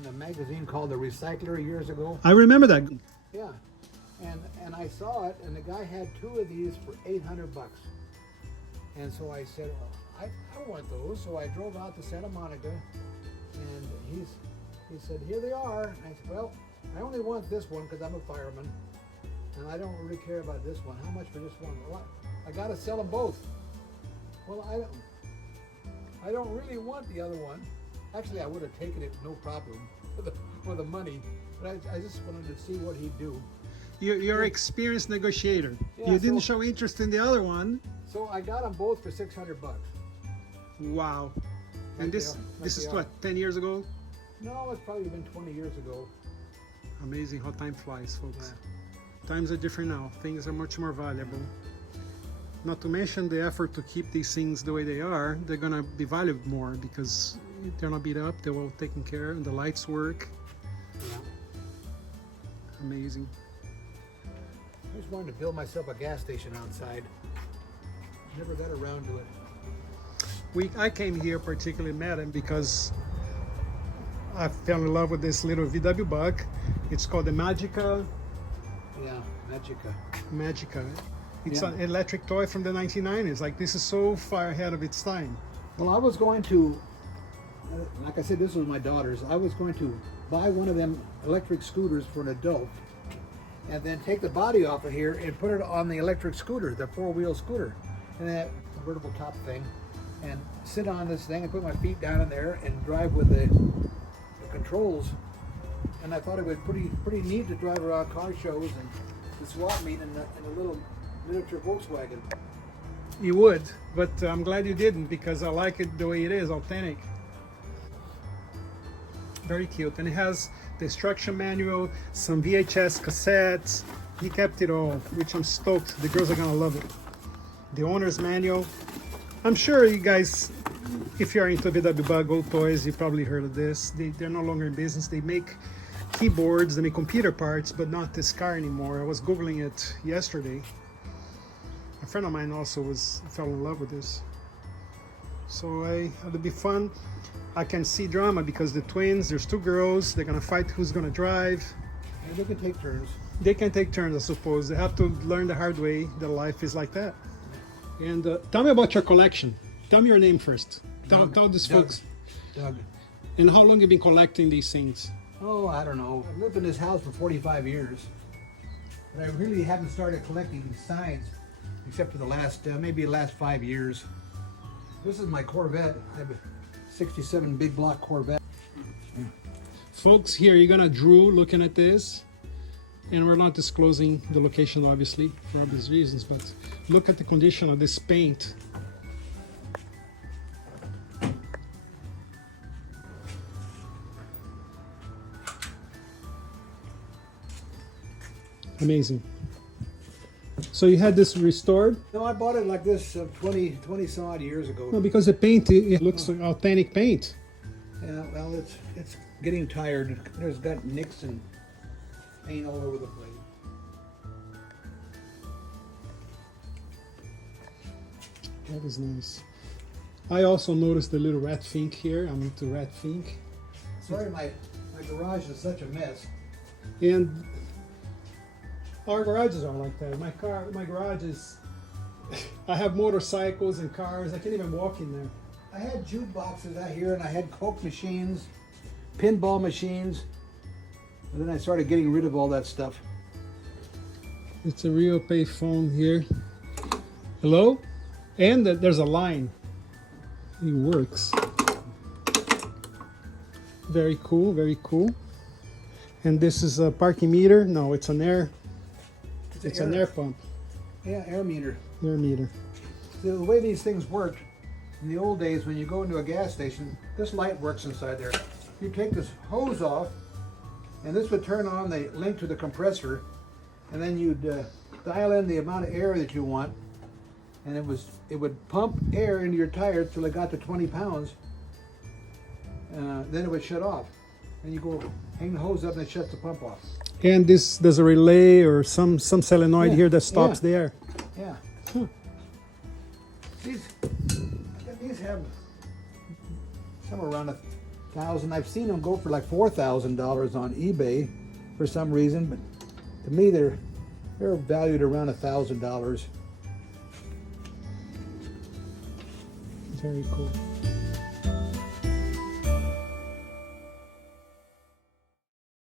in a magazine called The Recycler years ago. I remember that. Yeah, and I saw it, and the guy had two of these for $800. And so I said, well, I want those. So I drove out to Santa Monica, and he said, here they are. And I said, well, I only want this one because I'm a fireman, and I don't really care about this one. How much for this one? Well, I got to sell them both. Well, I don't really want the other one. Actually, I would have taken it no problem for the money, but I just wanted to see what he'd do. You're an experienced negotiator. Yeah, You didn't show interest in the other one. So I got them both for $600. Wow. And this is are. what, 10 years ago? No, it's probably been 20 years ago. Amazing how time flies, folks. Times are different now. Things are much more valuable. Not to mention the effort to keep these things the way they are. They're gonna be valued more because they're not beat up, they're well taken care of, and the lights work. Yeah. Amazing. I just wanted to build myself a gas station outside. Never got around to it. I came here particularly met him because I fell in love with this little VW bug. It's called the MAGICA. Yeah, MAGICA. MAGICA. It's Yeah. an electric toy from the 1990s. Like, this is so far ahead of its time. Well, I was going to, like I said, this was my daughter's. I was going to buy one of them electric scooters for an adult, and then take the body off of here and put it on the electric scooter, the four-wheel scooter, and that convertible top thing, and sit on this thing and put my feet down in there and drive with the controls. And I thought it was pretty neat to drive around car shows and the swap meet in a little miniature Volkswagen. You would, but I'm glad you didn't because I like it the way it is, authentic. Very cute, and it has the instruction manual, some VHS cassettes. He kept it all, which I'm stoked. The girls are gonna love it. The owner's manual. I'm sure you guys, if you're into VW Bug Old Toys, you probably heard of this. They're no longer in business. They make keyboards, they make computer parts, but not this car anymore. I was Googling it yesterday. A friend of mine also fell in love with this. So it'll be fun. I can see drama because the twins, there's two girls, they're gonna fight who's gonna drive. And they can take turns. They can take turns, I suppose. They have to learn the hard way that life is like that. And tell me about your collection. Tell me your name first. Tell these folks. Doug. And how long have you been collecting these things? Oh, I don't know. I've lived in this house for 45 years, but I really haven't started collecting signs except for the last, maybe the last 5 years. This is my Corvette. I have a 67 big block Corvette. Folks, here you're gonna drool looking at this. And we're not disclosing the location, obviously, for obvious reasons, but look at the condition of this paint. Amazing. So you had this restored? No, I bought it like this 20 some odd years ago. No, because the paint, it looks like authentic paint. Yeah, well, it's getting tired. There's got nicks and paint all over the place. That is nice. I also noticed the little rat fink here. I'm into rat fink. Sorry, my garage is such a mess. And our garages are like that. My garage is, I have motorcycles and cars. I can't even walk in there. I had jute boxes out here, and I had Coke machines, pinball machines, and then I started getting rid of all that stuff. It's a real pay phone here. Hello? And there's a line. It works. Very cool, very cool. And this is a parking meter. No, it's an air. It's an air pump. Yeah, air meter. Air meter. The way these things worked in the old days, when you go into a gas station, this light works inside there. You take this hose off, and this would turn on the link to the compressor, and then you'd dial in the amount of air that you want, and it would pump air into your tire till it got to 20 pounds. Then it would shut off. And you go hang the hose up, and it shuts the pump off. And there's a relay or some solenoid here that stops the air. Yeah. Huh. These have somewhere around thousand. I've seen them go for like $4,000 on eBay for some reason, but to me they're valued around $1,000. Very cool.